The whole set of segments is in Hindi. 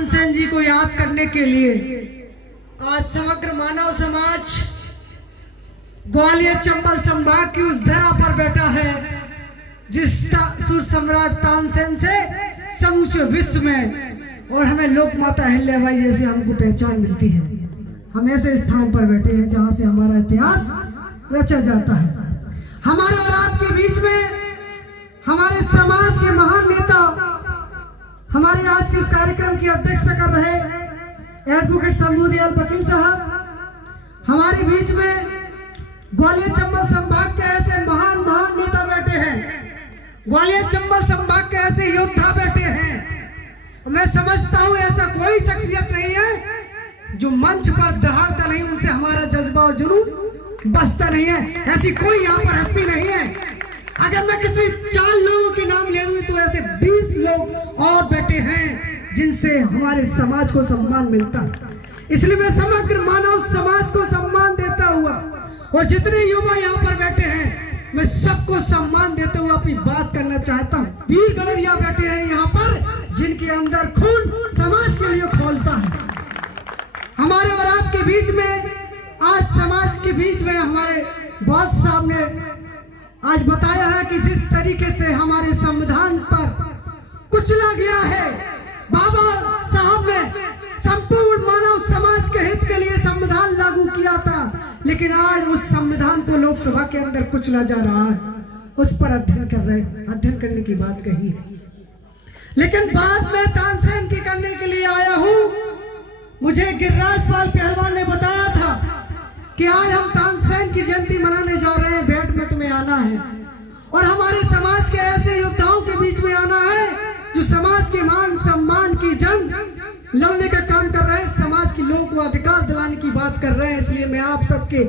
तानसेन जी को याद करने के लिए आज समग्र मानव समाज ग्वालियर चंबल संभाग की उस धरा पर बैठा है जिस सुर सम्राट तानसेन से समूचे विश्व में और हमें लोक माता अहिल्याबाई जैसे हमको पहचान मिलती है। हम ऐसे स्थान पर बैठे हैं जहां से हमारा इतिहास रचा जाता है। हमारे और आपके बीच में हमारे समाज के महान नेता, हमारे आज के इस कार्यक्रम की अध्यक्षता कर रहे एडवोकेट शंभूदयाल वकील साहब, हमारे बीच में ग्वालियर चंबल संभाग के ऐसे महान नेता बैठे हैं, ग्वालियर चंबल संभाग के ऐसे योद्धा बैठे हैं। मैं समझता हूं ऐसा कोई शख्सियत नहीं है जो मंच पर दहाड़ता नहीं, उनसे हमारा जज्बा और जुनून बसता नहीं है। ऐसी कोई यहाँ पर हस्ती नहीं है। अगर मैं किसी 4 लोगों के नाम ले लूं तो ऐसे 20 लोग और बैठे हैं जिनसे हमारे समाज को सम्मान मिलता है। इसलिए मैं समग्र मानव समाज को सम्मान देता हुआ और जितने युवा यहाँ पर बैठे हैं मैं सबको सम्मान देते हुए अपनी बात करना चाहता हूँ। वीर गलरिया बैठे हैं यहाँ पर जिनके अंदर खून समाज के लिए खोलता है। हमारे और आपके बीच में आज समाज के बीच में हमारे बौद्ध साहब ने आज बताया है कि जिस तरीके से हमारे संविधान पर कुचला गया है, बाबा साहब ने संपूर्ण मानव समाज के हित के लिए संविधान लागू किया था, लेकिन आज उस संविधान को लोकसभा के अंदर कुचला जा रहा है। उस पर अध्ययन करने की बात कही है, लेकिन बात में तानसेन की करने के लिए आया हूं। मुझे गिरिराज पाल पहलवान ने बताया था कि आज हम तानसेन की जयंती मनाने जा रहे हैं, भेंट में तुम्हें आना है और हमारे समाज के ऐसे योद्धाओं के बीच में आना है जो समाज के मान सम्मान की जंग लड़ने का काम कर रहे हैं, समाज के लोगों को अधिकार दिलाने की बात कर रहे हैं। इसलिए मैं आप सबके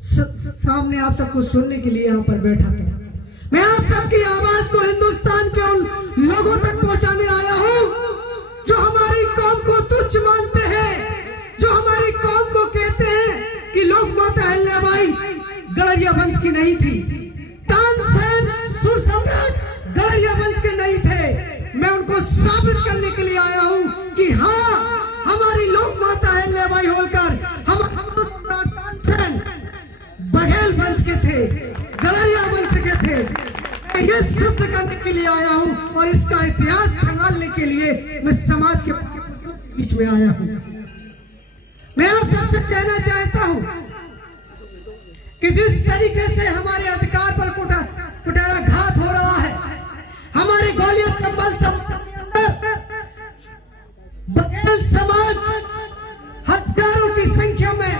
सामने आप सबको सुनने के लिए यहाँ पर बैठा था। मैं आप सबकी आवाज को हिंदुस्तान के उन लोगों तक पहुंचाने आया हूँ जो हमारी कौम को तुच्छ मानते हैं, जो हमारी कौम को कहते हैं कि लोक माता अहिल्याबाई गलरिया वंश की नहीं थी, तानसेन सुर सम्राट गलरिया वंश के नहीं थे। मैं उनको साबित करने के लिए आया हूं कि हाँ, हमारी लोक माता अहिल्याबाई होलकर हमारे तानसेन बघेल वंश के थे, गलरिया वंश के थे। मैं ये सिद्ध करने के लिए आया हूं और इसका इतिहास खंगालने के लिए मैं समाज के बीच में आया हूं। मैं आप सबसे कहना चाहता हूं कि जिस तरीके से हमारे अधिकार पर कुटारा घात हो रहा है, हमारे ग्वालियर चंबल बघेल समाज हजारों की संख्या में,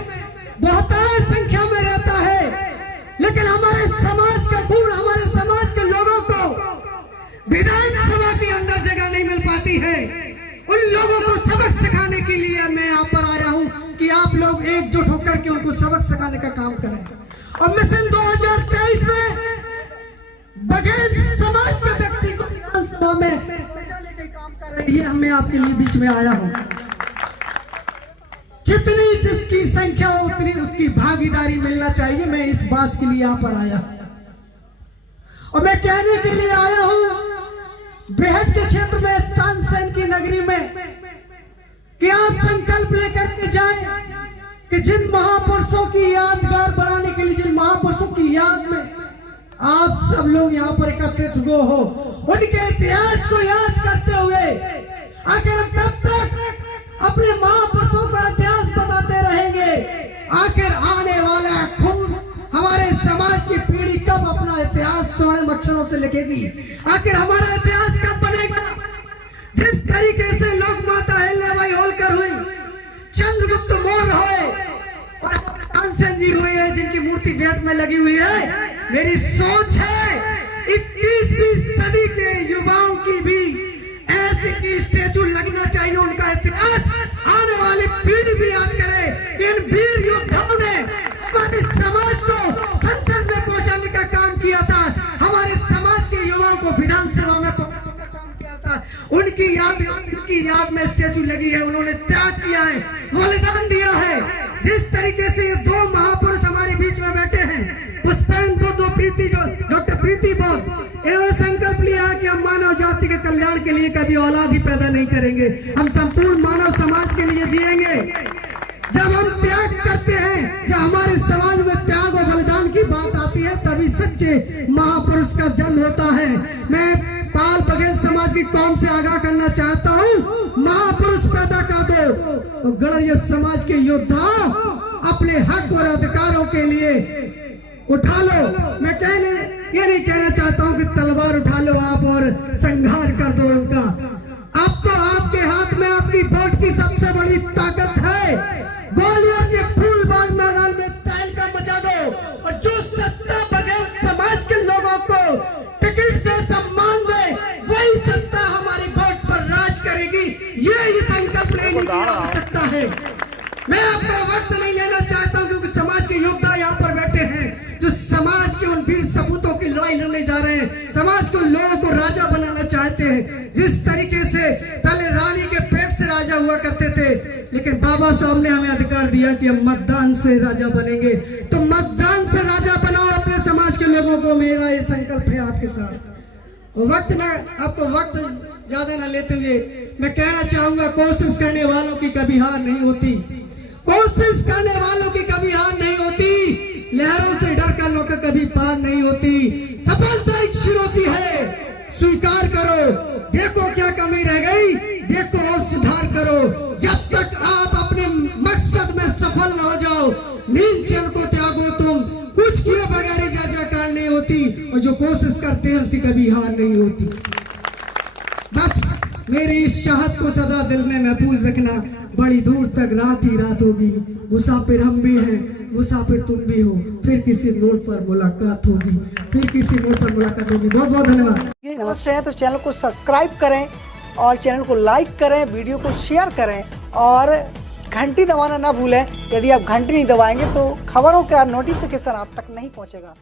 बहुतायत संख्या में रहता है, लेकिन हमारे समाज का गुण, हमारे समाज के लोगों को विधानसभा के अंदर जगह नहीं मिल पाती है। उन लोगों को सबक सिखाने के लिए मैं यहाँ पर आया हूँ कि आप लोग एकजुट होकर के उनको सबक सिखाने का काम करें। और मिशन 2023 में बघेल समाज के व्यक्ति को विधानसभा में पहुंचाने का काम कर रही है। मैं आपके लिए बीच में आया हूँ। जितनी जिसकी संख्या हो उतनी उसकी भागीदारी मिलना चाहिए। मैं इस बात के लिए यहाँ पर आया और मैं कहने के लिए आया हूँ बेहद के क्षेत्र में, तानसेन की नगरी में, कि आप संकल्प लेकर के जाएं कि जिन महापुरुषों की यादगार बनाने के लिए, जिन महापुरुषों की याद में आप सब लोग यहाँ पर एकत्रित हो, उनके इतिहास को याद करते हुए आखिर हम कब तक अपने महापुरुषों का इतिहास बताते रहेंगे? आखिर आने वाला खून हमारे समाज की पीढ़ी कब अपना इतिहास स्वर्ण अक्षरों से लिखेगी? आखिर हमारा इतिहास कब बनेगा? जिस तरीके से लोक माता अहिल्याबाई होलकर हुई, चंद्रगुप्त मौर्य हुए और तानसेन जी हुए हैं जिनकी मूर्ति गेट में लगी हुई है, मेरी सोच है 21वीं सदी के युवाओं की भी ऐसे की स्टेचू लगना चाहिए। उनका इतिहास आने वाली पीढ़ी भी याद करे कि इन वीर योद्धाओं ने हमारे समाज को संसद में पहुंचाने का काम किया था, हमारे समाज के युवाओं को विधानसभा में पहुंचाने का काम किया था। उनकी याद में स्टेचू लगी है। उन्होंने त्याग किया है, बलिदान दिया है। जिस तरीके से ये 2 महापुरुष हमारे बीच में बैठे हैं, पुष्पेंद्र बुद्ध, डॉक्टर प्रीति बौद्ध, इन्होंने संकल्प संकल्प लिया है कि हम मानव जाति के कल्याण के लिए कभी औलाद ही पैदा नहीं करेंगे, हम संपूर्ण मानव समाज के लिए जिएंगे। जब हम त्याग करते हैं, जब हमारे समाज में त्याग और बलिदान की बात आती है, तभी सच्चे महापुरुष का जन्म होता है। मैं पाल बघेल समाज की कौम से आगाह करना चाहता हूँ, महापुरुष पैदा कर दो और गणराज्य समाज के योद्धाओं अपने हक और अधिकारों के लिए उठा लो। मैं ये नहीं कहना चाहता हूँ कि तलवार उठा लो आप और संहार कर दो उनका। अब तो आपके हाथ में आपकी वोट की सबसे बड़ी ताकत है। ग्वालियर के फूलबाग मैदान में तहलका मचा दो और जो सत्ता बघेल समाज के लोगों को टिकट दे, सम्मान दे, वही सत्ता हमारी वोट पर राज करेगी। ये संकल्प लेने की आवश्यकता है। मैं आपका वक्त नहीं लेना चाहता हूं, क्योंकि समाज के योद्धा यहाँ पर बैठे हैं जो समाज के उन वीर सपूतों की लड़ाई लड़ने जा रहे हैं, समाज को लोगों को राजा बनाना चाहते हैं। जिस तरीके से पहले रानी के पेट से राजा हुआ करते थे, लेकिन बाबा साहब ने हमें अधिकार दिया कि हम मतदान से राजा बनेंगे। तो मतदान से राजा बनाओ अपने समाज के लोगों को, मेरा ये संकल्प है आपके साथ। वक्त ना आपको वक्त ज्यादा ना लेते हुए मैं कहना चाहूंगा, कोशिश करने वालों की कभी हार नहीं होती, कोशिश करने वालों की कभी हार नहीं होती, लहरों से डर कर नौका कभी पार नहीं होती। सफलता एक चुनौती है, स्वीकार करो। देखो क्या कमी रह गई, देखो और सुधार करो। जब तक आप अपने मकसद में सफल न हो जाओ, नींद चैन को त्यागो तुम, कुछ किए बगैर जय जयकार नहीं होती, और जो कोशिश करते हैं उसकी कभी हार नहीं होती। बस मेरी इस चाहत को सदा दिल में महफूज रखना। बड़ी दूर तक रात ही रात होगी, मुसाफिर हम भी हैं, मुसाफिर तुम भी हो, फिर किसी रोड पर मुलाकात होगी, फिर किसी रोड पर मुलाकात होगी। बहुत बहुत धन्यवाद। नमस्ते हैं तो चैनल को सब्सक्राइब करें और चैनल को लाइक करें, वीडियो को शेयर करें और घंटी दबाना ना भूलें। यदि आप घंटी नहीं दबाएंगे तो खबरों का नोटिफिकेशन आप तक नहीं पहुंचेगा।